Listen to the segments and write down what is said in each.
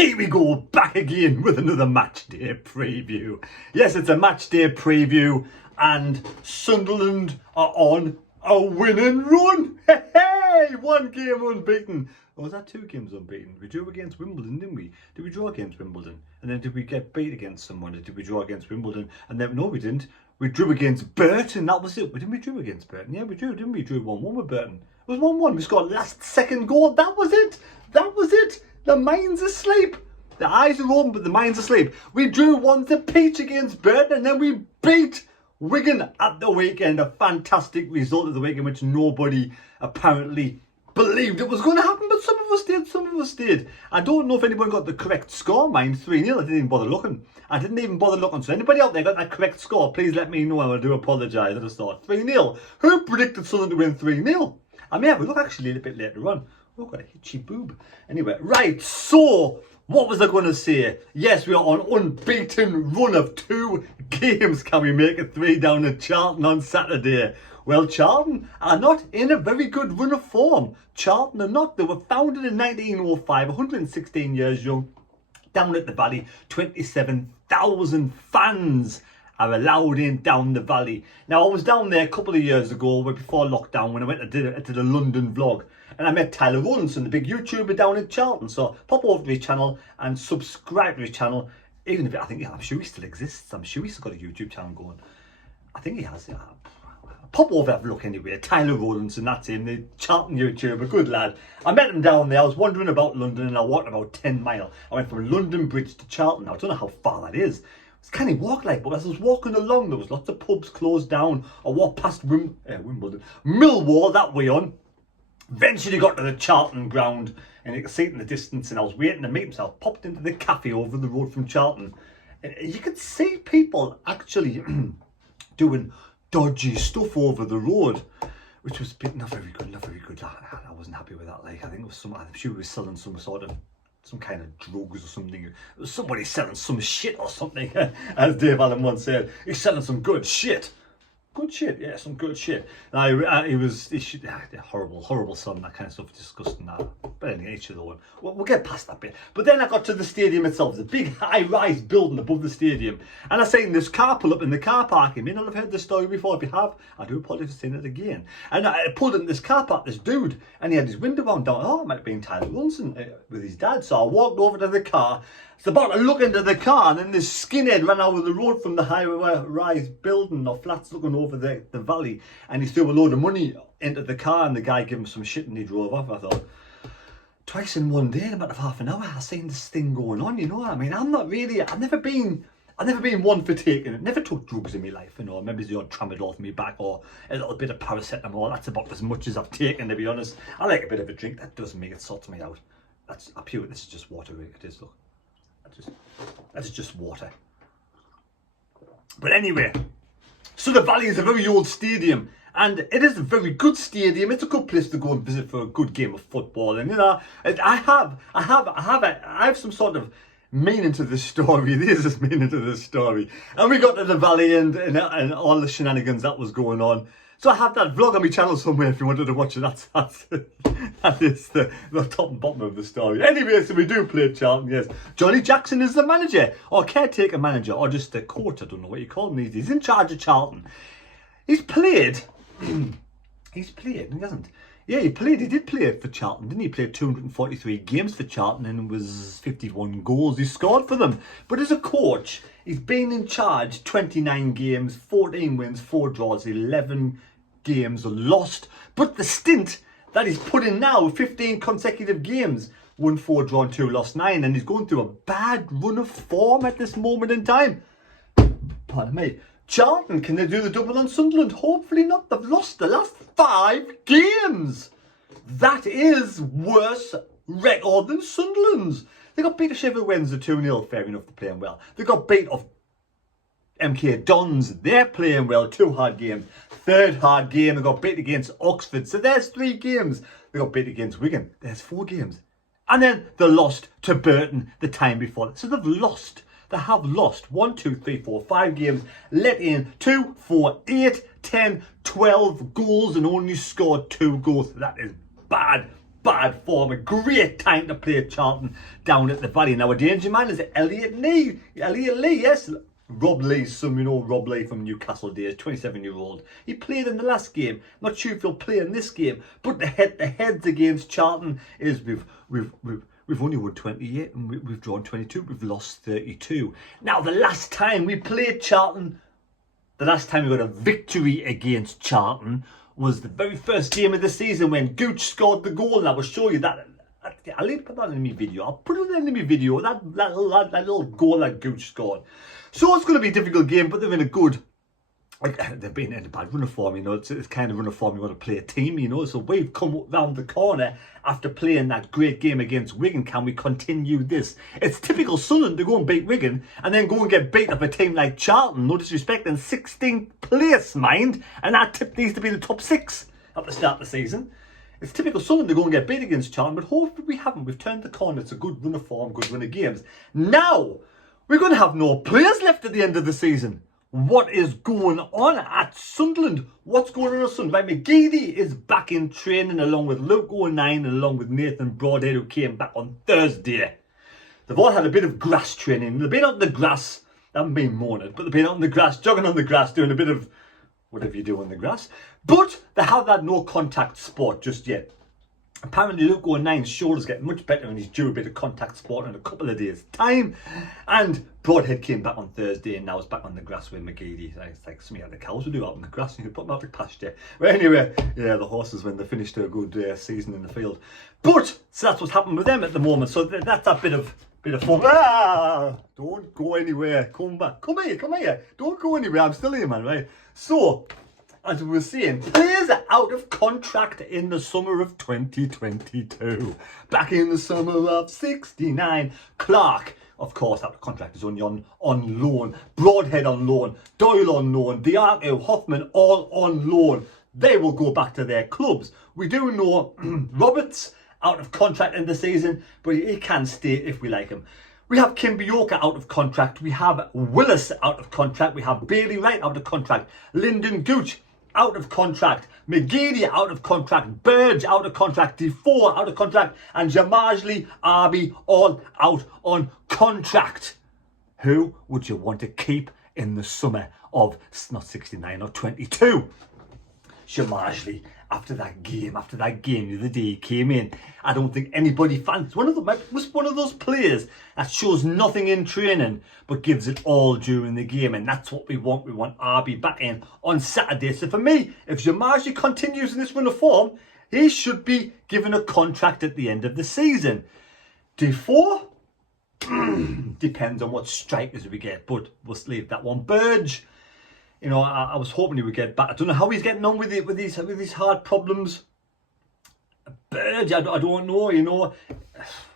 Here we go, back again with another match day preview. Yes, it's a match day preview, and Sunderland are on a winning run. Hey, one game unbeaten. Or was that 2 games unbeaten? We drew against Wimbledon, didn't we? Did we draw against Wimbledon? And then did we get beat against someone? Did we draw against Wimbledon? And then, no, we didn't. We drew against Burton, that was it. Didn't we drew against Burton? Yeah, we drew, didn't we? Drew 1-1 with Burton. It was 1-1. We scored last second goal. That was it. That was it. The mind's asleep. The eyes are open, but the mind's asleep. We drew 1-1 against Burton, and then we beat Wigan at the weekend. A fantastic result of the weekend, which nobody apparently believed it was going to happen, but some of us did, some of us did. I don't know if anyone got the correct score. Mine 3-0. I didn't even bother looking. So anybody out there got that correct score, please let me know. I do apologise at the start. 3-0. Who predicted Sunderland to win 3-0? I may have a look actually a little bit later on. Oh, got a hitchy boob. Anyway, right, so what was I going to say? Yes, we are on unbeaten run of 2 games. Can we make it 3 down at Charlton on Saturday? Well, Charlton are not in a very good run of form. Charlton are not. They were founded in 1905, 116 years young. Down at the Valley, 27,000 fans are allowed in down the Valley. Now, I was down there a couple of years ago, before lockdown, when I went to the London vlog. And I met Tyler Rollinson, the big YouTuber down in Charlton. So pop over to his channel and subscribe to his channel. Even if I'm sure he still exists. I'm sure he's still got a YouTube channel going. I think he has. Yeah. Pop over, have a look anyway. Tyler Rollinson, that's him, the Charlton YouTuber, good lad. I met him down there. I was wandering about London and I walked about 10 miles. I went from London Bridge to Charlton. Now, I don't know how far that is. It's kind of walk like, but as I was walking along, there was lots of pubs closed down. I walked past Wimbledon, Millwall, that way on. Eventually got to the Charlton ground and you could see it in the distance, and I was waiting to meet him, so I popped into the cafe over the road from Charlton. And you could see people actually doing dodgy stuff over the road, which was not very good, I wasn't happy with that. Like, I think it was I'm sure he was selling some kind of drugs or something. It was somebody selling some shit or something, as Dave Allen once said. He's selling some good shit. Good shit, yeah, some good shit. Horrible son, that kind of stuff, disgusting that. But anyway, each of the one. We'll get past that bit. But then I got to the stadium itself. There's a big high-rise building above the stadium. And I seen this car pull up in the car park. You may not have heard this story before. If you have, I do apologise for saying it again. And I pulled in this car park, this dude, and he had his window down. Oh, it might have been Tyler Wilson with his dad. So I walked over to the car. It's about to look into the car, and then this skinhead ran out of the road from the high-rise building or flats looking over the valley, and he threw a load of money into the car, and the guy gave him some shit and he drove off. I thought, twice in one day in about half an hour, I've seen this thing going on, you know what I mean? I've never been one for taking it. Never took drugs in my life, you know. Maybe the odd tramadol for me back or a little bit of paracetamol. That's about as much as I've taken, to be honest. I like a bit of a drink. That doesn't make it, sorts me out. That's a pure, this is just water, it is, look. That's just water. But anyway, so the Valley is a very old stadium, and it is a very good stadium. It's a good place to go and visit for a good game of football. And you know, I have some sort of meaning to this story. There's this meaning to this story. And we got to the Valley and all the shenanigans that was going on. So I have that vlog on my channel somewhere if you wanted to watch it. That is the top and bottom of the story. Anyway, so we do play Charlton, yes. Johnny Jackson is the manager, or caretaker manager, or just the coach, I don't know what you call him. He's in charge of Charlton. He hasn't. Yeah, he did play for Charlton, didn't he? He played 243 games for Charlton and it was 51 goals he scored for them. But as a coach, he's been in charge 29 games, 14 wins, 4 draws, 11 games lost. But the stint that he's put in now, 15 consecutive games, 1 4 drawn, 2 lost, 9, and he's going through a bad run of form at this moment in time. Pardon me. Charlton, can they do the double on Sunderland? Hopefully not. They've lost the last 5 games. That is worse record than Sunderland's. They got beat to Sheffield Wednesday 2-0, fair enough, they're playing well. They got beat off MK Dons, they're playing well, 2 hard games. 3rd hard game, they got beat against Oxford, so there's 3 games. They got beat against Wigan, there's 4 games. And then they lost to Burton the time before. So they've lost. They have lost 1, 2, 3, 4, 5 games, let in 2, 4, 8, 10, 12 goals and only scored 2 goals. That is bad, bad form. A great time to play Charlton down at the Valley. Now, a danger man is Elliot Lee. Elliot Lee, yes. Rob Lee's son, you know Rob Lee from Newcastle days, 27-year-old. He played in the last game. Not sure if he'll play in this game. But the heads against Charlton is we've only won 28 and we've drawn 22. We've lost 32. Now, the last time we played Charlton, the last time we got a victory against Charlton was the very first game of the season when Gooch scored the goal. And I will show you that. I'll put that in my video. I'll put it in my video. That little goal that Gooch scored. So it's going to be a difficult game, but they're in a good. They've been in a bad run of form, you know. It's kind of run of form you want to play a team, you know. So we've come round the corner after playing that great game against Wigan. Can we continue this? It's typical Sunderland to go and beat Wigan and then go and get beat up a team like Charlton. No disrespect, in 16th place, mind. And that tipped these to be the top 6 at the start of the season. It's typical Sunderland to go and get beat against Charlton, but hopefully we haven't. We've turned the corner. It's a good run of form, good run of games. Now, we're going to have no players left at the end of the season. What is going on at Sunderland? What's going on at Sunderland? Right, McGeady is back in training along with Luke O'Nien and along with Nathan Broadhead, who came back on Thursday. They've all had a bit of grass training. They've been out in the grass. They haven't been moaning, but they've been out in the grass, jogging on the grass, doing a bit of whatever you do on the grass. But they have had no contact sport just yet. Apparently Luke O'Nien's shoulder's getting much better and he's due a bit of contact sport in a couple of days' time. And Broadhead came back on Thursday and now is back on the grass with McGeady. It's like something like the cows would do out on the grass and you put them out the pasture. But anyway, yeah, the horses when they finished a good season in the field. But, so that's what's happened with them at the moment. So that's a bit of fun. Ah, don't go anywhere. Come back. Come here. Don't go anywhere. I'm still here, man, right? So, as we were saying, players are out of contract in the summer of 2022. Back in the summer of 69. Clark, of course, out of contract, is only on loan. Broadhead on loan. Doyle on loan. Diaco, Hoffman, all on loan. They will go back to their clubs. We do know Roberts out of contract in the season, but he can stay if we like him. We have Kimbioka out of contract. We have Willis out of contract. We have Bailey Wright out of contract. Lyndon Gooch out of contract. McGeady out of contract. Burge out of contract. Defoe out of contract. And Jamajli Arby all out on contract. Who would you want to keep in the summer of, not 69 or 22? Jamajli. After that game the other day he came in. I don't think anybody fancies was one of those players that shows nothing in training but gives it all during the game, and that's what we want. We want RB back in on Saturday. So for me, if Jamajli continues in this run of form, he should be given a contract at the end of the season. Defoe depends on what strikers we get, but we'll leave that one. Burge, you know, I was hoping he would get back. I don't know how he's getting on with these hard problems. Burge, I don't know, you know.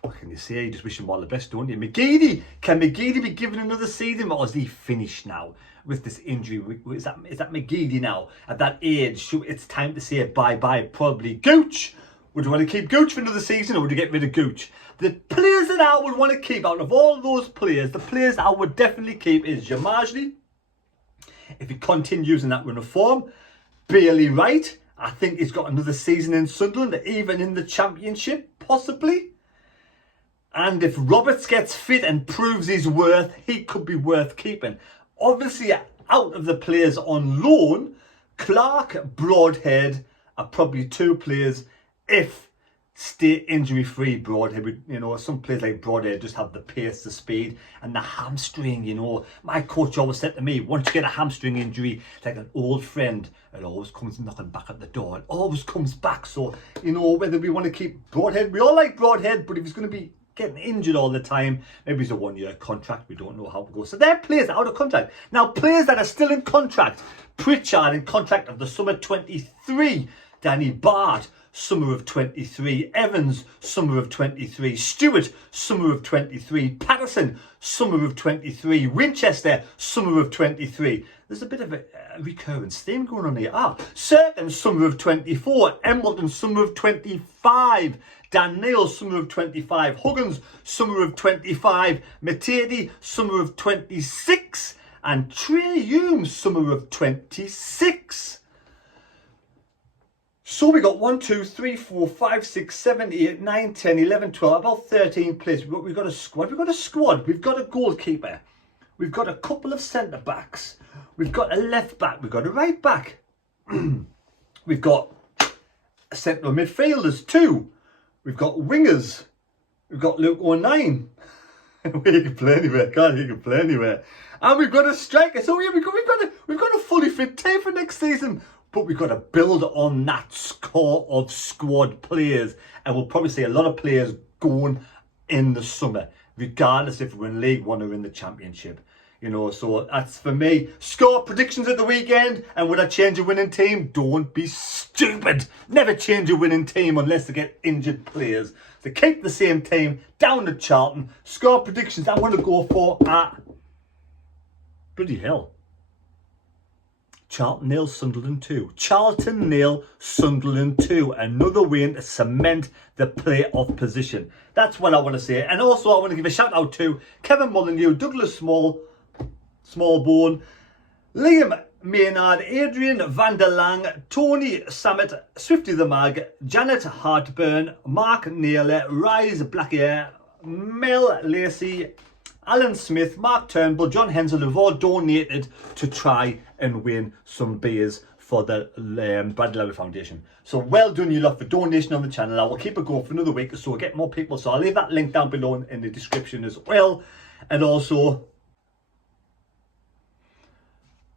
What can you say? You just wish him all the best, don't you? McGeady, can McGeady be given another season, or is he finished now with this injury? Is that McGeady now? At that age, it's time to say bye-bye, probably. Gooch, would you want to keep Gooch for another season, or would you get rid of Gooch? The players that I would want to keep, out of all those players, the players I would definitely keep is Jamajli, if he continues in that run of form. Bailey Wright, I think he's got another season in Sunderland, even in the Championship, possibly. And if Roberts gets fit and proves his worth, he could be worth keeping. Obviously, out of the players on loan, Clark, Broadhead are probably two players if stay injury-free. Broadhead, you know, some players like Broadhead just have the pace, the speed, and the hamstring, you know. My coach always said to me, once you get a hamstring injury, like an old friend, it always comes knocking back at the door. It always comes back. So, you know, whether we want to keep Broadhead, we all like Broadhead, but if he's going to be getting injured all the time, maybe it's a one-year contract. We don't know how it goes. So they're players out of contract. Now, players that are still in contract. Pritchard in contract of the summer 23. Danny Bart, summer of 23. Evans, summer of 23. Stewart, summer of 23. Patterson, summer of 23. Winchester, summer of 23. There's a bit of a recurrent theme going on here. Certain, summer of 24. Embleton, summer of 25. Dan Neil, summer of 25. Huggins, summer of 25. Matady, summer of 26. And Trey Hume, summer of 26. So So we got 1, 2, 3, 4, 5, 6, 7, 8, 9, 10, 11, 12, about 13 players. We've got a squad. We've got a goalkeeper. We've got a couple of centre backs. We've got a left back. We've got a right back. We've got central midfielders too. We've got wingers. We've got Luke O'Nien. He can play anywhere. God, he can play anywhere. And we've got a striker. So yeah, we've got a fully fit team for next season. But we've got to build on that core of squad players. And we'll probably see a lot of players going in the summer, regardless if we're in League One or in the Championship. You know, so that's for me. Score predictions at the weekend. And would I change a winning team? Don't be stupid. Never change a winning team unless they get injured players. So keep the same team down to Charlton. Score predictions I want to go for bloody hell. Charlton 0, Sunderland 2. Charlton 0, Sunderland 2. Another win to cement the playoff position. That's what I want to say. And also I want to give a shout out to Kevin Molyneux, Douglas Smallbone, Liam Maynard, Adrian van der Lang, Tony Samet, Swifty the Mag, Janet Hartburn, Mark Naylor, Rise Blackhair, Mel Lacey, Alan Smith, Mark Turnbull, John Hensel have all donated to try and win some beers for the Bradley Lowry Foundation. So well done you lot for donation on the channel. I will keep it going for another week or so, get more people. So I'll leave that link down below in the description as well. And also,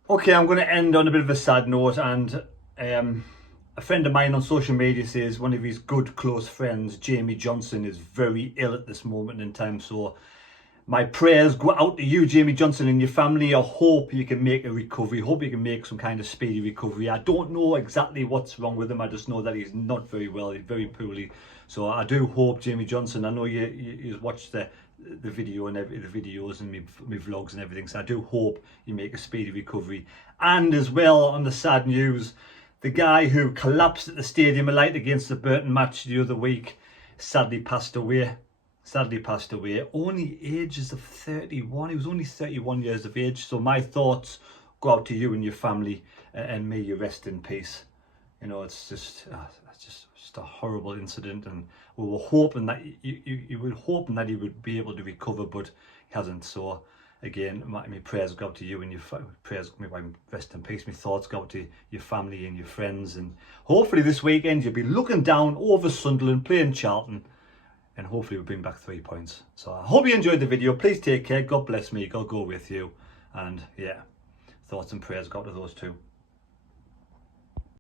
okay, I'm going to end on a bit of a sad note. And a friend of mine on social media says one of his good close friends, Jamie Johnson, is very ill at this moment in time. So my prayers go out to you, Jamie Johnson, and your family. I hope you can make a recovery. Hope you can make some kind of speedy recovery. I don't know exactly what's wrong with him. I just know that he's not very well. He's very poorly. So I do hope, Jamie Johnson, I know you watched the video and the videos and my vlogs and everything. So I do hope you make a speedy recovery. And as well, on the sad news, the guy who collapsed at the Stadium of Light against the Burton match the other week sadly passed away. Only ages of 31. He was only 31 years of age. So my thoughts go out to you and your family, and may you rest in peace. You know, it's just a horrible incident, and we were hoping that you were hoping that he would be able to recover, but he hasn't. So again, my prayers go out to you and your prayers. May I rest in peace. My thoughts go out to your family and your friends, and hopefully this weekend you'll be looking down over Sunderland playing Charlton. And hopefully we'll bring back 3 points. So I hope you enjoyed the video. Please take care. God bless me. God go with you. And yeah, thoughts and prayers go out to those two.